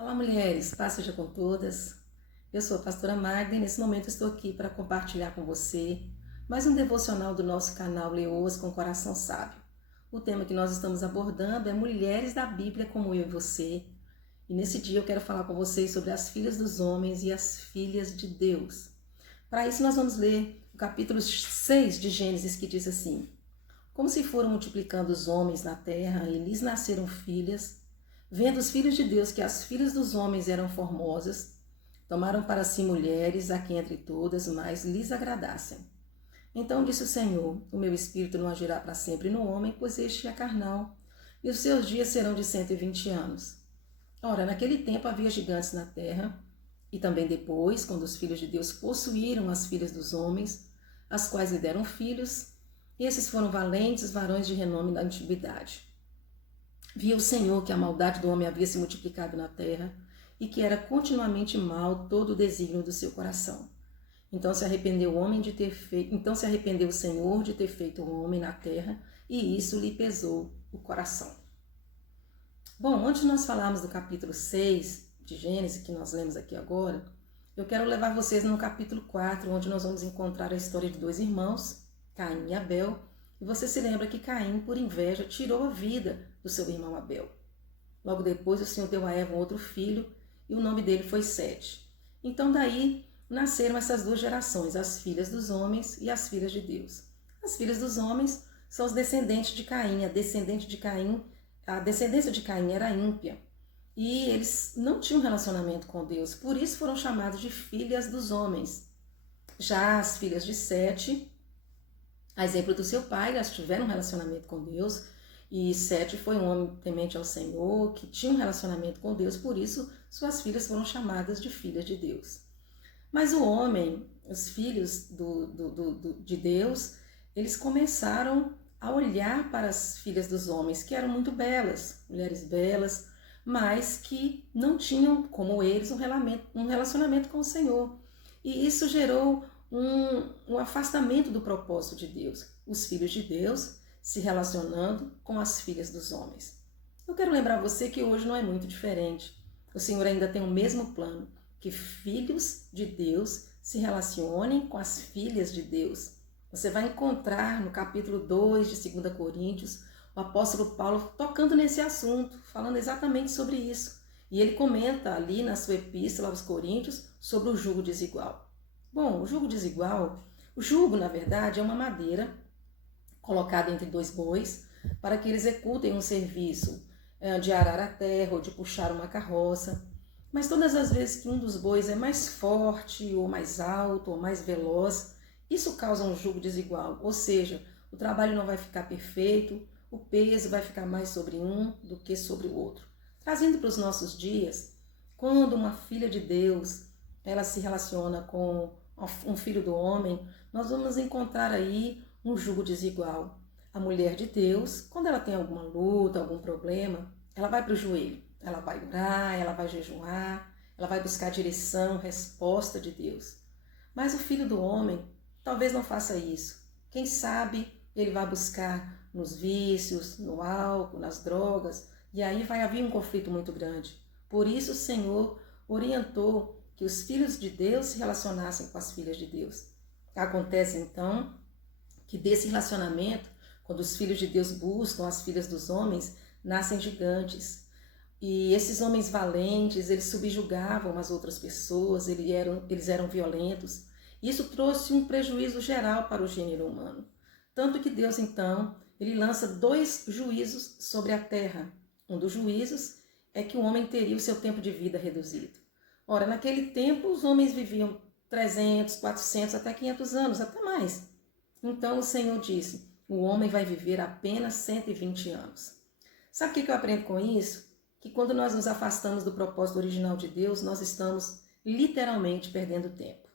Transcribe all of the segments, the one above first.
Olá, mulheres, paz seja com todas. Eu sou a pastora Magda e nesse momento estou aqui para compartilhar com você mais um devocional do nosso canal Leoas com Coração Sábio. O tema que nós estamos abordando é Mulheres da Bíblia como eu e você. E nesse dia eu quero falar com vocês sobre as filhas dos homens e as filhas de Deus. Para isso nós vamos ler o capítulo 6 de Gênesis, que diz assim: Como se foram multiplicando os homens na terra e lhes nasceram filhas, vendo os filhos de Deus que as filhas dos homens eram formosas, tomaram para si mulheres a quem entre todas mais lhes agradassem. Então disse o Senhor: O meu espírito não agirá para sempre no homem, pois este é carnal, e os seus dias serão de 120 anos. Ora, naquele tempo havia gigantes na terra, e também depois, quando os filhos de Deus possuíram as filhas dos homens, as quais lhe deram filhos, esses foram valentes varões de renome na antiguidade. Viu o Senhor que a maldade do homem havia se multiplicado na terra e que era continuamente mal todo o desígnio do seu coração. Então se arrependeu o Senhor de ter feito o homem na terra, e isso lhe pesou o coração. Bom, antes de nós falarmos do capítulo 6 de Gênesis, que nós lemos aqui agora, eu quero levar vocês no capítulo 4, onde nós vamos encontrar a história de dois irmãos, Caim e Abel. E você se lembra que Caim, por inveja, tirou a vida do seu irmão Abel. Logo depois, o Senhor deu a Eva um outro filho, e o nome dele foi Sete. Então daí nasceram essas duas gerações, as filhas dos homens e as filhas de Deus. As filhas dos homens são os descendentes de Caim. A descendência de Caim era ímpia. E eles não tinham relacionamento com Deus, por isso foram chamados de filhas dos homens. Já as filhas de Sete, a exemplo do seu pai, elas tiveram um relacionamento com Deus, e Sete foi um homem temente ao Senhor, que tinha um relacionamento com Deus, por isso suas filhas foram chamadas de filhas de Deus. Mas o homem, os filhos de Deus, eles começaram a olhar para as filhas dos homens, que eram muito belas, mulheres belas, mas que não tinham, como eles, um relacionamento com o Senhor. E isso gerou um afastamento do propósito de Deus. Os filhos de Deus se relacionando com as filhas dos homens. Eu quero lembrar você que hoje não é muito diferente. O Senhor ainda tem o mesmo plano, que filhos de Deus se relacionem com as filhas de Deus. Você vai encontrar no capítulo 2 de 2 Coríntios o apóstolo Paulo tocando nesse assunto, falando exatamente sobre isso. E ele comenta ali na sua epístola aos Coríntios sobre o jugo desigual. Bom, o jugo, na verdade, é uma madeira colocada entre dois bois para que eles executem um serviço de arar a terra ou de puxar uma carroça. Mas todas as vezes que um dos bois é mais forte, ou mais alto, ou mais veloz, isso causa um jugo desigual, ou seja, o trabalho não vai ficar perfeito, o peso vai ficar mais sobre um do que sobre o outro. Trazendo para os nossos dias, quando uma filha de Deus ela se relaciona com um filho do homem, nós vamos encontrar aí um jugo desigual. A mulher de Deus, quando ela tem alguma luta, algum problema, ela vai para o joelho, ela vai orar, ela vai jejuar, ela vai buscar direção, resposta de Deus. Mas o filho do homem talvez não faça isso. Quem sabe ele vai buscar nos vícios, no álcool, nas drogas, e aí vai haver um conflito muito grande. Por isso o Senhor orientou que os filhos de Deus se relacionassem com as filhas de Deus. Acontece então que desse relacionamento, quando os filhos de Deus buscam as filhas dos homens, nascem gigantes. E esses homens valentes, eles subjugavam as outras pessoas, eles eram violentos. Isso trouxe um prejuízo geral para o gênero humano. Tanto que Deus, então, ele lança 2 juízos sobre a terra. Um dos juízos é que o homem teria o seu tempo de vida reduzido. Ora, naquele tempo, os homens viviam 300, 400, até 500 anos, até mais. Então o Senhor disse, o homem vai viver apenas 120 anos. Sabe o que eu aprendo com isso? Que quando nós nos afastamos do propósito original de Deus, nós estamos literalmente perdendo tempo.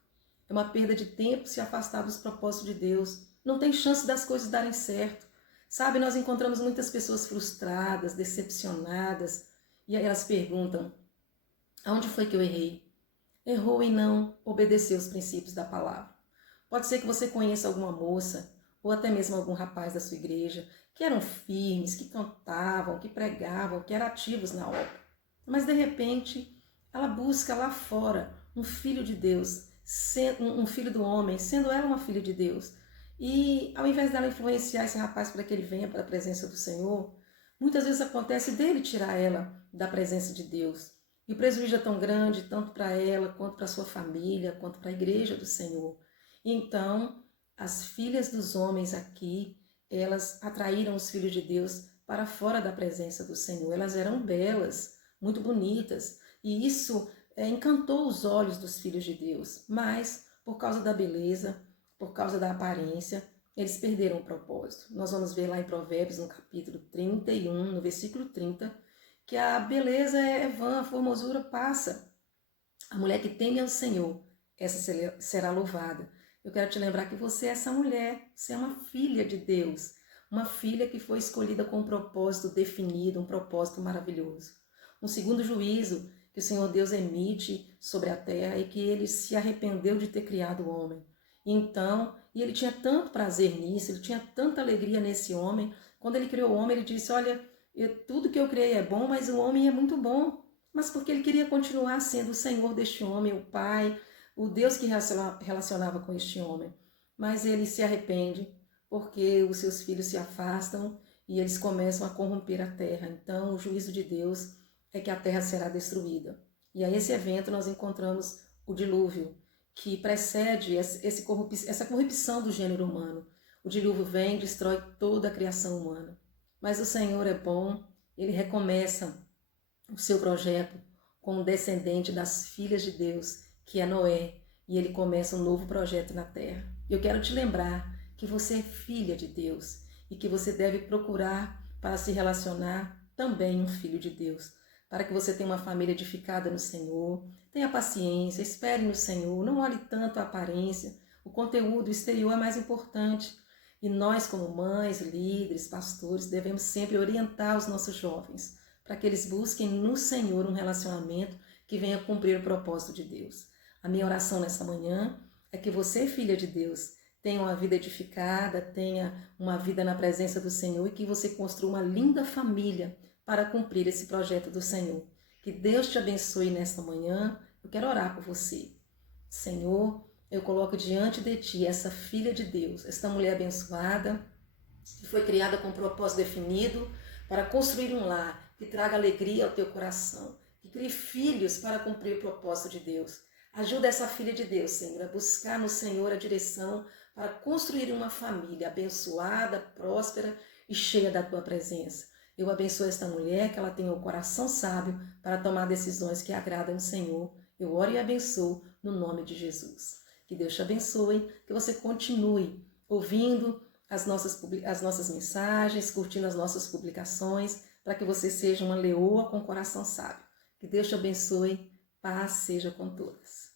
É uma perda de tempo se afastar dos propósitos de Deus. Não tem chance das coisas darem certo. Sabe, nós encontramos muitas pessoas frustradas, decepcionadas, e aí elas perguntam, aonde foi que eu errei? Errou em não obedecer os princípios da palavra. Pode ser que você conheça alguma moça, ou até mesmo algum rapaz da sua igreja, que eram firmes, que cantavam, que pregavam, que eram ativos na obra. Mas de repente, ela busca lá fora um filho de Deus, um filho do homem, sendo ela uma filha de Deus. E ao invés dela influenciar esse rapaz para que ele venha para a presença do Senhor, muitas vezes acontece dele tirar ela da presença de Deus. E o prejuízo é tão grande, tanto para ela, quanto para sua família, quanto para a igreja do Senhor. Então, as filhas dos homens aqui, elas atraíram os filhos de Deus para fora da presença do Senhor. Elas eram belas, muito bonitas, e isso encantou os olhos dos filhos de Deus. Mas, por causa da beleza, por causa da aparência, eles perderam o propósito. Nós vamos ver lá em Provérbios, no capítulo 31, no versículo 30, que a beleza é vã, a formosura passa. A mulher que teme ao Senhor, essa será louvada. Eu quero te lembrar que você é essa mulher, você é uma filha de Deus, uma filha que foi escolhida com um propósito definido, um propósito maravilhoso. Um segundo juízo que o Senhor Deus emite sobre a terra é que ele se arrependeu de ter criado o homem. Então, e ele tinha tanto prazer nisso, ele tinha tanta alegria nesse homem. Quando ele criou o homem, ele disse, olha, tudo que eu criei é bom, mas o homem é muito bom. Mas porque ele queria continuar sendo o Senhor deste homem, o Pai, o Deus que relacionava com este homem. Mas ele se arrepende, porque os seus filhos se afastam e eles começam a corromper a terra. Então, o juízo de Deus é que a terra será destruída. E a esse evento nós encontramos o dilúvio, que precede essa corrupção do gênero humano. O dilúvio vem e destrói toda a criação humana. Mas o Senhor é bom, ele recomeça o seu projeto com o descendente das filhas de Deus, que é Noé, e ele começa um novo projeto na terra. Eu quero te lembrar que você é filha de Deus e que você deve procurar para se relacionar também um filho de Deus, para que você tenha uma família edificada no Senhor. Tenha paciência, espere no Senhor, não olhe tanto a aparência, o conteúdo exterior é mais importante. E nós, como mães, líderes, pastores, devemos sempre orientar os nossos jovens para que eles busquem no Senhor um relacionamento que venha cumprir o propósito de Deus. A minha oração nessa manhã é que você, filha de Deus, tenha uma vida edificada, tenha uma vida na presença do Senhor e que você construa uma linda família para cumprir esse projeto do Senhor. Que Deus te abençoe nesta manhã. Eu quero orar por você. Senhor, eu coloco diante de Ti essa filha de Deus, esta mulher abençoada, que foi criada com um propósito definido para construir um lar que traga alegria ao teu coração, que crie filhos para cumprir o propósito de Deus. Ajuda essa filha de Deus, Senhor, a buscar no Senhor a direção para construir uma família abençoada, próspera e cheia da Tua presença. Eu abençoo esta mulher, que ela tenha o coração sábio para tomar decisões que agradam o Senhor. Eu oro e abençoo no nome de Jesus. Que Deus te abençoe, que você continue ouvindo as nossas mensagens, curtindo as nossas publicações, para que você seja uma leoa com coração sábio. Que Deus te abençoe, paz seja com todas.